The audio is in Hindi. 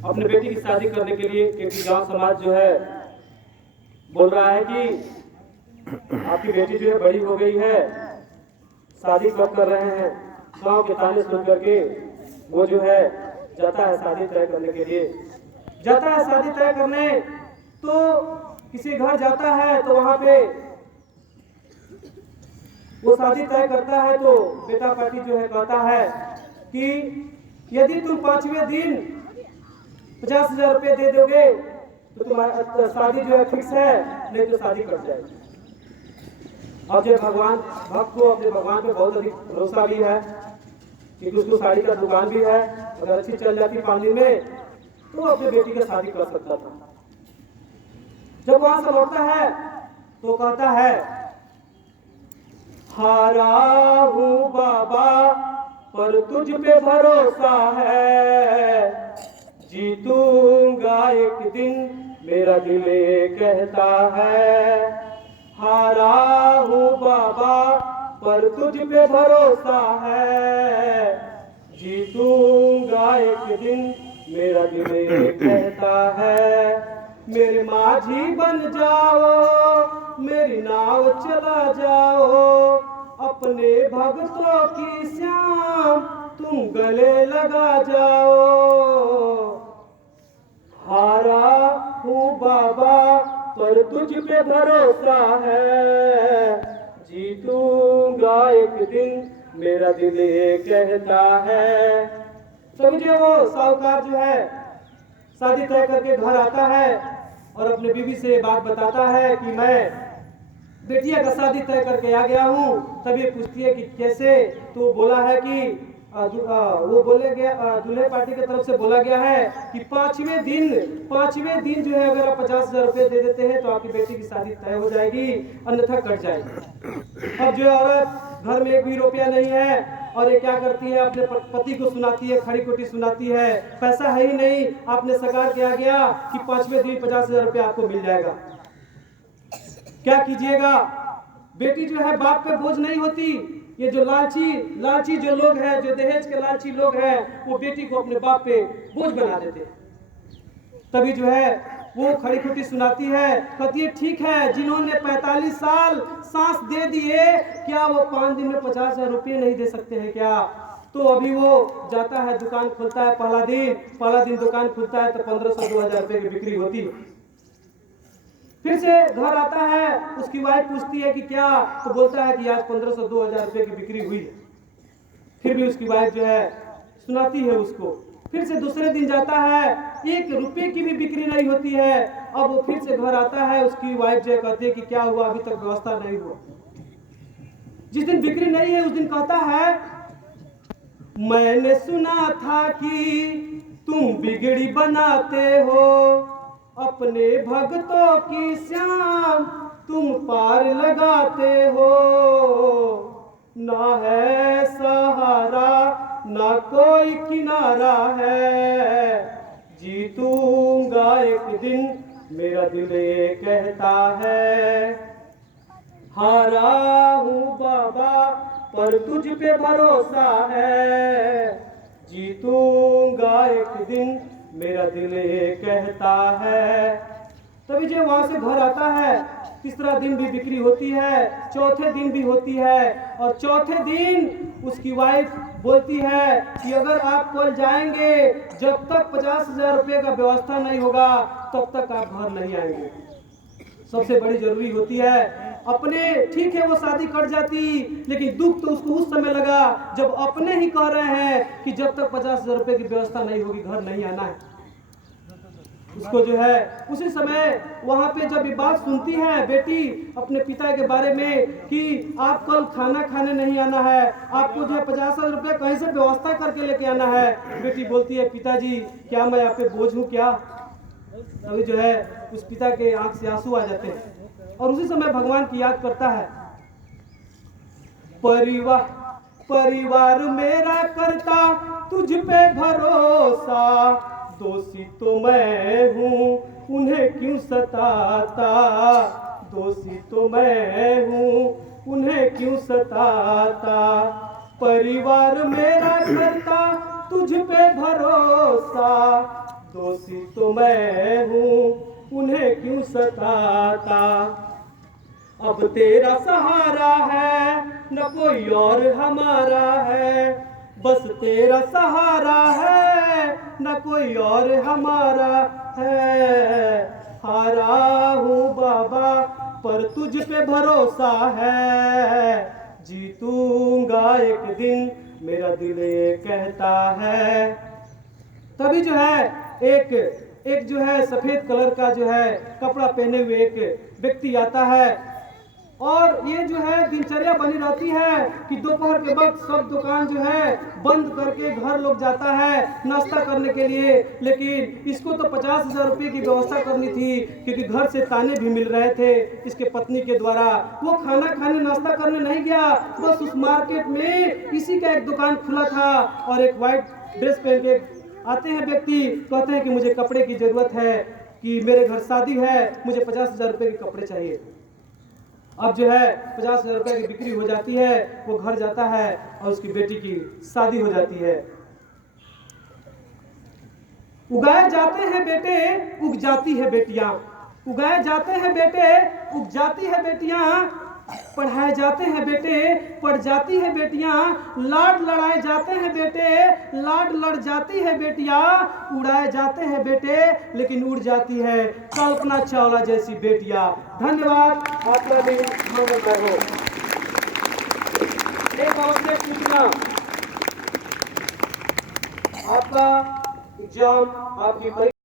अपने बेटी की शादी करने के लिए, क्योंकि गांव समाज जो है बोल रहा है कि आपकी बेटी जो है बड़ी हो गई है, शादी कब कर रहे हैं। गांव के ताने सुन करके वो जो है जाता है शादी तय करने के लिए, जाता है शादी तय करने। तो किसी घर जाता है तो वहां पे वो शादी तय करता है तो बेटा पार्टी जो है कहता है कि यदि तुम 5वें दिन 50,000 रुपये दे दोगे तो तुम्हारा शादी जो है फिक्स है, नहीं तो शादी कट जाएगी। अब जब भक्त को अपने भगवान पे बहुत अधिक भरोसा भी है कि उसको साड़ी का दुकान भी है, अगर अच्छी चल जाती 5 दिन में तो अपने बेटी की शादी कर सकता था। जब वहां से लौटता है तो कहता है, हारा हूं बाबा पर तुझ पे भरोसा है, जीतूंगा एक दिन मेरा दिल कहता है। हारा हूं बाबा पर तुझ पे भरोसा है, जीतूंगा एक दिन मेरा दिल कहता है। मेरे माझी बन जाओ, मेरी नाव चला जाओ, अपने भक्तों की श्याम तुम गले लगा जाओ। हारा हूँ बाबा पर तुझ पे भरोसा है, जीतूंगा एक दिन मेरा दिल कहता है। तभी जो वो साहूकार जो है शादी तय करके घर आता है और अपने बीवी से बात बताता है कि मैं बेटिया का शादी तय करके आ गया हूँ। तभी पूछती है कि कैसे, तो बोला है कि वो बोले गया दूल्हे पार्टी की तरफ से बोला गया है कि 5वें दिन जो है अगर आप 50,000 रुपये दे देते हैं तो आपकी बेटी की शादी तय हो जाएगी, अन्यथा कट जाएगी। अब जो औरत घर में 1 भी रुपया नहीं है और ये क्या करती है, अपने पति को सुनाती है, खड़ी खोटी सुनाती है, पैसा है ही नहीं, आपने सकार किया गया कि 5वें दिन 50,000 रुपया आपको मिल जाएगा। क्या कीजिएगा, बेटी जो है बाप पे बोझ नहीं होती। ये जो लालची जो लोग हैं, जो दहेज के लालची लोग हैं, वो बेटी को अपने बाप पे बोझ बना देते। तभी जो है वो खड़ी खोटी सुनाती है, कहती है ठीक है, जिन्होंने 45 साल सांस दे दिए, क्या वो 5 दिन में 50,000 रुपये नहीं दे सकते हैं क्या। तो अभी वो जाता है, दुकान खोलता है, पहला दिन दुकान खुलता है तो 1500-2000 रुपये की बिक्री होती है। फिर से घर आता है, उसकी वाइफ पूछती है कि क्या, तो बोलता है कि आज 1500-2000 रुपये की बिक्री हुई है। फिर भी उसकी वाइफ जो है सुनाती है उसको। फिर से दूसरे दिन जाता है, 1 रुपये की भी बिक्री नहीं होती है। अब वो फिर से घर आता है, उसकी वाइफ जो कहती है कि क्या हुआ, अभी तक व्यवस्था नहीं हुआ। जिस दिन बिक्री नहीं है उस दिन कहता है, मैंने सुना था कि तुम बिगड़ी बनाते हो, अपने भक्तों की श्याम तुम पार लगाते हो। ना है सहारा ना कोई किनारा है, जीतूंगा एक दिन मेरा दिल कहता है। हारा हूँ बाबा पर तुझ पे भरोसा है, जीतूंगा एक दिन मेरा दिल कहता है। तभी जो वहां से घर आता है, तीसरा दिन भी बिक्री होती है, चौथे दिन भी होती है, और चौथे दिन उसकी वाइफ बोलती है कि अगर आप कल जाएंगे, जब तक 50,000 रुपये का व्यवस्था नहीं होगा तब तक आप घर नहीं आएंगे। सबसे बड़ी जरूरी होती है अपने, ठीक है वो शादी कट जाती, लेकिन दुख तो उसको उस समय लगा जब अपने ही कह रहे हैं कि जब तक 50,000 रुपये की व्यवस्था नहीं होगी घर नहीं आना है। उसको जो है उसी समय वहां पे जब ये बात सुनती है बेटी अपने पिता के बारे में कि आप कल खाना खाने नहीं आना है, आपको जो है 50,000 रुपये कहीं से व्यवस्था करके लेके आना है। बेटी बोलती है, पिताजी क्या मैं आप पे बोझ हूँ क्या। तभी जो है उस पिता के आंख से आंसू आ जाते हैं और उसी समय भगवान की याद करता है। परिवार मेरा करता तुझ पे भरोसा, दोषी तो मैं हूँ उन्हें क्यों सताता, दोषी तो मैं हूँ उन्हें क्यों सताता। परिवार मेरा करता तुझ पे भरोसा, दोषी तो मैं हूँ, उन्हें क्यों सताता। अब तेरा सहारा है, न कोई और हमारा है, बस तेरा सहारा है, न कोई और हमारा है। हारा हूँ बाबा पर तुझ पे भरोसा है, जीतूंगा एक दिन मेरा दिल ये कहता है। तभी जो है एक एक जो है सफेद कलर का जो है कपड़ा पहने हुए एक व्यक्ति आता है, और ये जो है दिनचर्या बनी रहती है कि दोपहर के वक्त सब दुकान जो है बंद करके घर लोग जाता है नाश्ता करने के लिए। लेकिन इसको तो 50,000 रुपये की व्यवस्था करनी थी, क्योंकि घर से ताने भी मिल रहे थे इसके पत्नी के द्वारा। वो खाना खाने नाश्ता करने नहीं गया, बस उस मार्केट में इसी का एक दुकान खुला था, और एक वाइट ड्रेस पहन के आते हैं व्यक्ति, कहते हैं कि मुझे कपड़े की जरूरत है, कि मेरे घर शादी है, मुझे 50,000 रुपये के कपड़े चाहिए। अब जो है 50,000 रुपये की बिक्री हो जाती है, वो घर जाता है और उसकी बेटी की शादी हो जाती है। उगाए जाते हैं बेटे, उग जाती है बेटियां। उगाए जाते हैं बेटे, उग जाती है बेटियां। पढ़ाए जाते हैं बेटे, पढ़ जाती है बेटियां। लाड लड़ाए जाते हैं बेटे, लाड लड़ जाती है बेटियां। उड़ाए जाते हैं बेटे, लेकिन उड़ जाती है कल्पना चावला जैसी बेटियां। धन्यवाद। आपका दिन मंगलमय हो। एक आवश्यक सूचना, आपका एग्जाम, आपकी